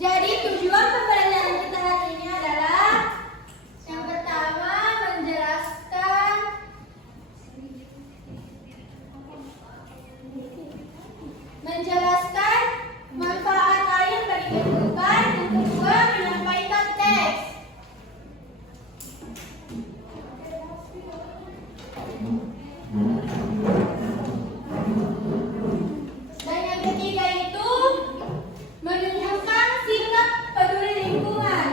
Jadi tujuan pembelajaran kita hari ini adalah yang pertama menjelaskan manfaat air bagi kehidupan, yang kedua menyampaikan teks. Dan yang ketiga itu menunjukkan sikap peduli lingkungan.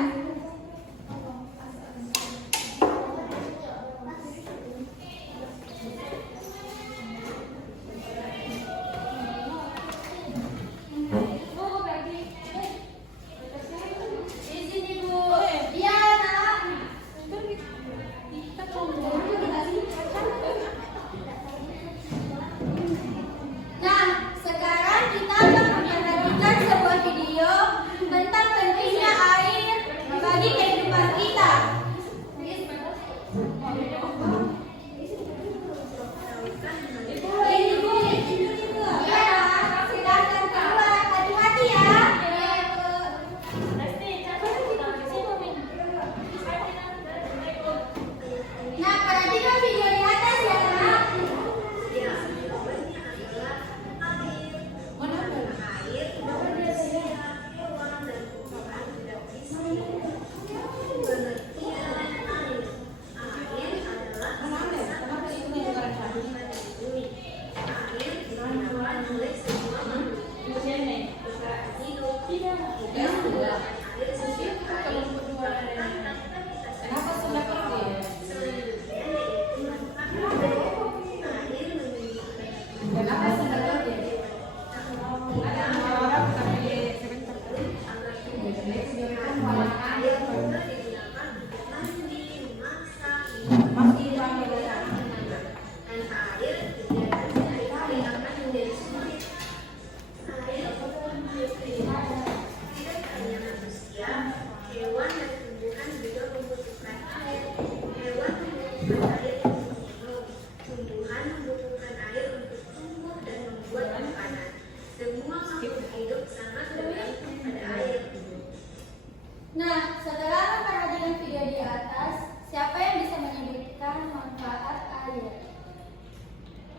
Nah, setelah memperhatikan video di atas, siapa yang bisa menyebutkan manfaat air?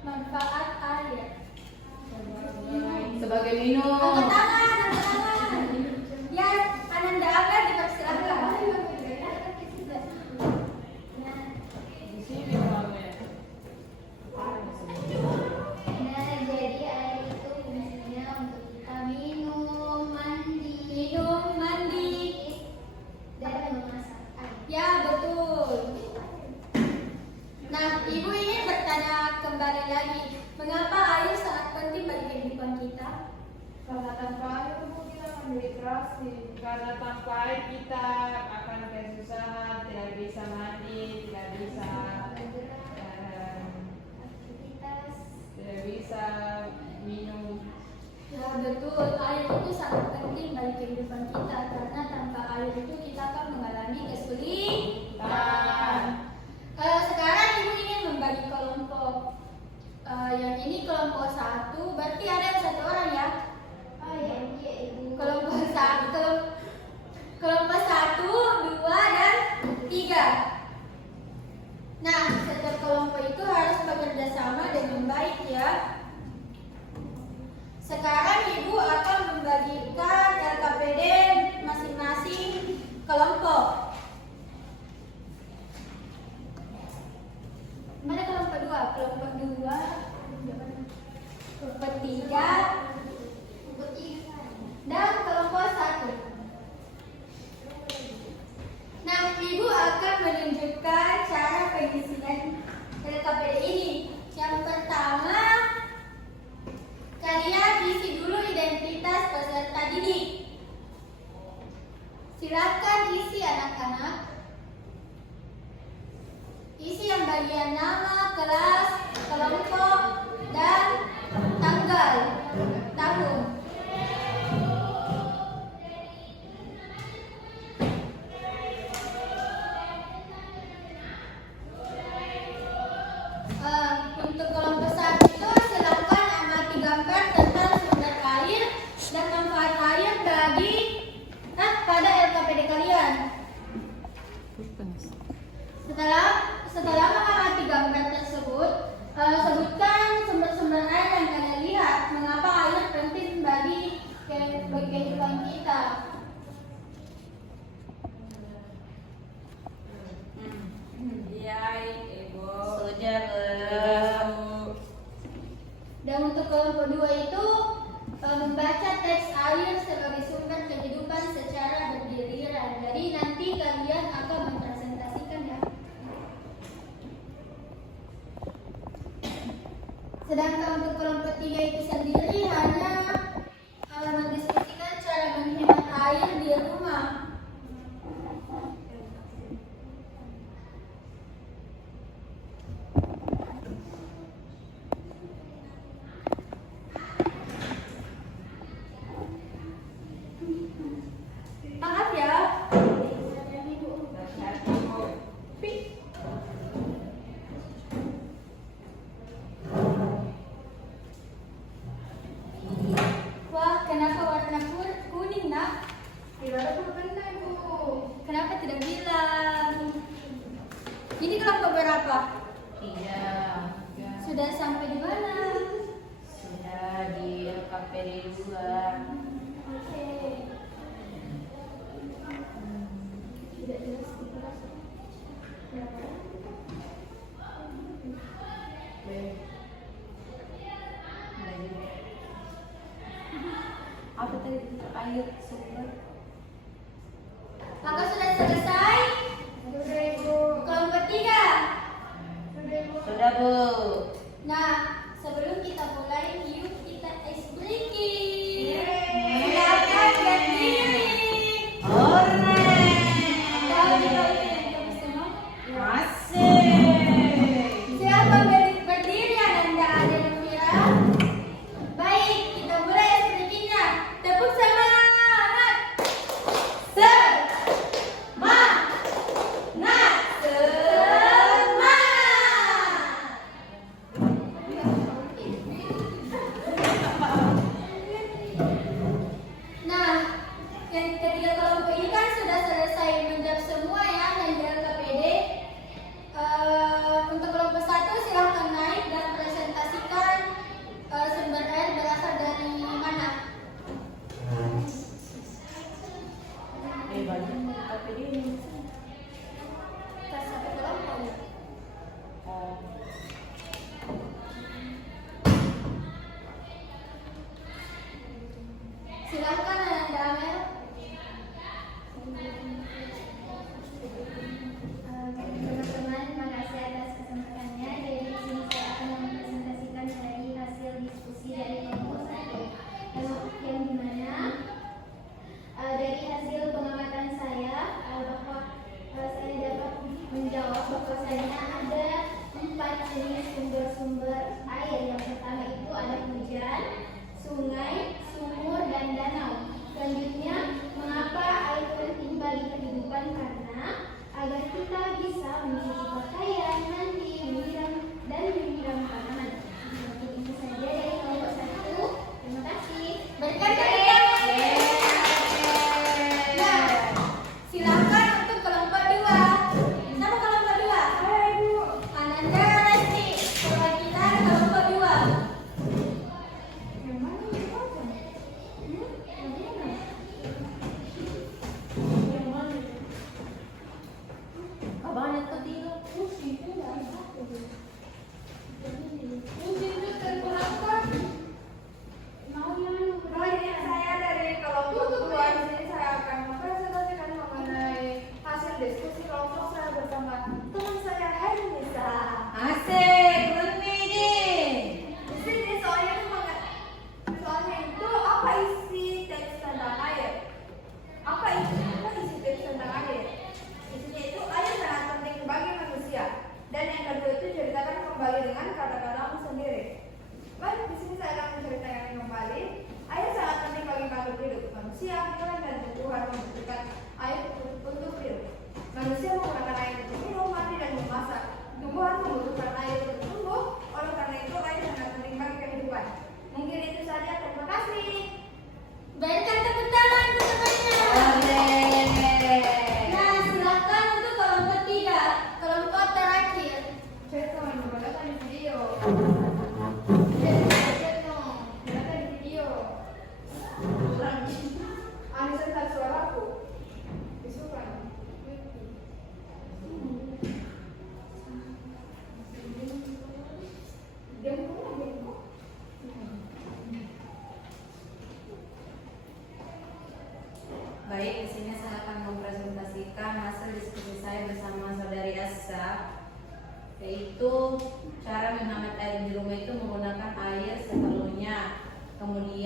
Manfaat air. Sebagai minum. Angkat tangan. Ya, Ananda angkat dipersilakan. Nah, jadi air itu fungsinya untuk kita minum, mandi, dan memasak. Ya, betul. Nah, Ibu ingin bertanya kembali lagi, mengapa air sangat penting bagi kehidupan kita? Karena tanpa air tubuh kita akan dehidrasi. Karena tanpa air kita akan kesusahan, tidak bisa mandi, tidak bisa Aktivitas. tidak bisa minum. Ya, betul. Air itu sangat penting bagi kehidupan kita karena tanpa air itu kita akan mengalami kesulitan. Sekarang Ibu ingin membagi kelompok. Yang ini kelompok 1, berarti ada yang 1 orang ya? Oh iya, Ibu. Kelompok 1, 2, dan 3. Nah, setiap kelompok itu harus bekerja sama dengan baik ya. Sekarang Ibu akan membagikan LKPD masing-masing kelompok. Mana kelompok 2? Kelompok 2, kelompok 3, dan kelompok 1. Nah, Ibu akan menunjukkan cara pengisian LKPD ini. Yang pertama, kalian isi dulu identitas peserta didik. Silakan isi anak-anak. Isi yang bagian nama, kelas, kelompok, dan tanggal, tahun. Untuk kelompok 1 itu silakan amati gambar Setelah mengamati gambar tersebut, sebutkan sumber-sumber air yang kalian lihat. Mengapa air penting bagi kehidupan kita? Iya, Ibu. Sudah, Bu. Dan untuk kelompok 2 itu membaca teks air sebagai sumber kehidupan secara bergiliran. Jadi nanti kalian akan mempresentasikan ya. Sedangkan untuk kelompok 3 itu sendiri hanya mendiskusikan cara menghemat air di rumah. Maaf ya. Hati-hati, Bu. Wah, kenapa warna kuning nak? Tidak ada perkenan, Bu. Kenapa tidak bilang? Ini kelompok berapa? Tidak. Sudah sampai di mana? Sudah di KPD 2. Oke. Tidak jelas di kelas. Apa tadi air sumber? Maka sudah selesai? Sudah, Ibu. Kelompok 3. Sudah, Ibu. Sudah, Bu. Nah, sebelum kita mulai, yuk kita ice breaking. Yeay. Silakan berdiri. Alright. Tahu di bawah teman semua? Masih. Siapa berdiri Ananda ada yang Mira? Baik, kita mulai ice breakingnya. Tepuk semangat.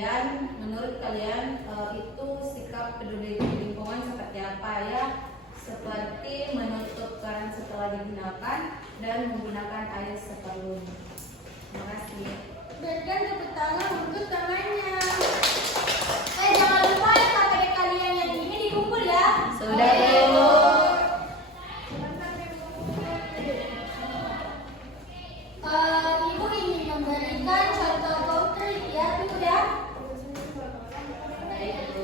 menurut kalian itu sikap peduli lingkungan seperti apa ya? Seperti menutup keran setelah digunakan dan menggunakan air seperlunya. Terima kasih. Berikan tepuk tangan untuk temannya. Jangan lupa ya KPD kalian yang ini dikumpul ya. Sudah, Ibu. Ibu ingin memberikan contoh konkret ya, Bu ya. Baik, Bu.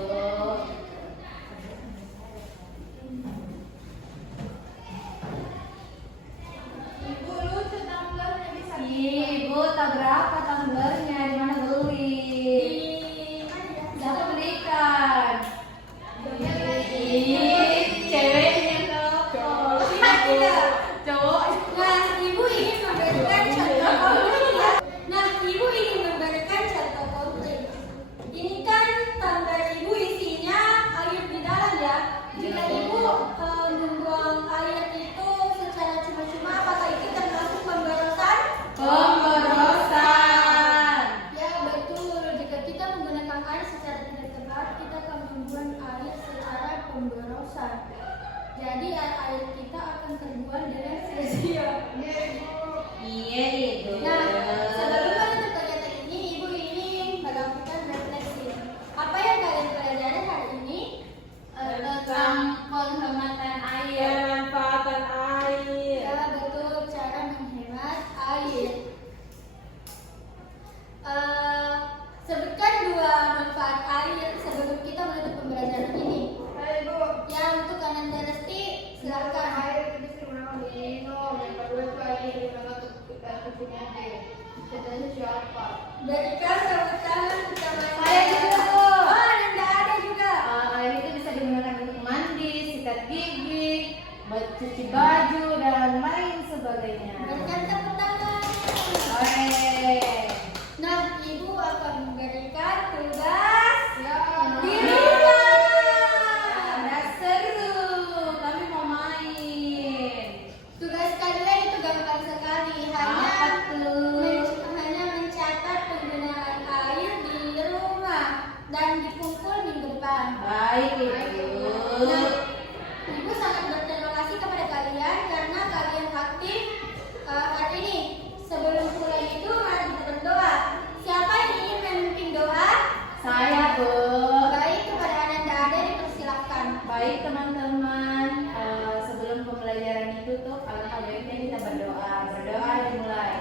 Ibu lucu tumblernya bisa. Ibu, tak berapa tumblernya, di mana beli? Siapa belikan? Ih, ceweknya toko. Tidak. Cowok. Nah, Ibu ingin memberikan contoh konkret ya. Nah, Ibu ingin memberikan contoh konkret. Ini kan tumbler Ibu isinya air di dalam ya. Jika Ibu membuang air itu secara cuma-cuma, apakah itu termasuk pemborosan? Pemborosan. Ya betul, jika kita menggunakan air secara tidak tepat, kita akan membuang air secara pemborosan. Jadi air kita akan terbuang dengan sia-sia. Iya, Ibu. Nah, sebelum menutup kegiatan ini, Ibu ingin melakukan refleksi. Apa yang kalian pelajari hari ini? Tentang penghematan air. Pemanfaatan air. Ya betul, cara menghemat air. Sebutkan dua manfaat air sebelum kita menutup pembelajaran ini. Hai Bu. Ya, untuk kanan dan Resti, silakan. Air itu bisa digunakan untuk minum. Yang kedua itu air digunakan untuk kita cuci mobil. Contohnya siapa? Berikan tepuk tangan bersama Saya juga, Bu. Oh, Nanda ada juga. Air itu bisa digunakan untuk mandi, sikat gigi, cuci baju, dan lain sebagainya. Berikan tepuk tangan. Oke. Nah, Ibu akan memberikan tugas di Iya. rumah. Ada seru, kami mau main. Tugas kalian itu gampang sekali, Apa tuh? hanya mencatat penggunaan air di rumah dan dikumpul minggu depan. Baik, Ibu. Nah, Ibu sangat berterima kasih kepada kalian karena kalian aktif hari ini. Sebelum pulang itu mari kita berdoa. Siapa yang ingin memimpin doa? Saya, Bu. Baik, kepada Ananda ada dipersilahkan. Baik, teman-teman. Sebelum pembelajaran ditutup, alangkah baiknya kita berdoa. Berdoa dimulai.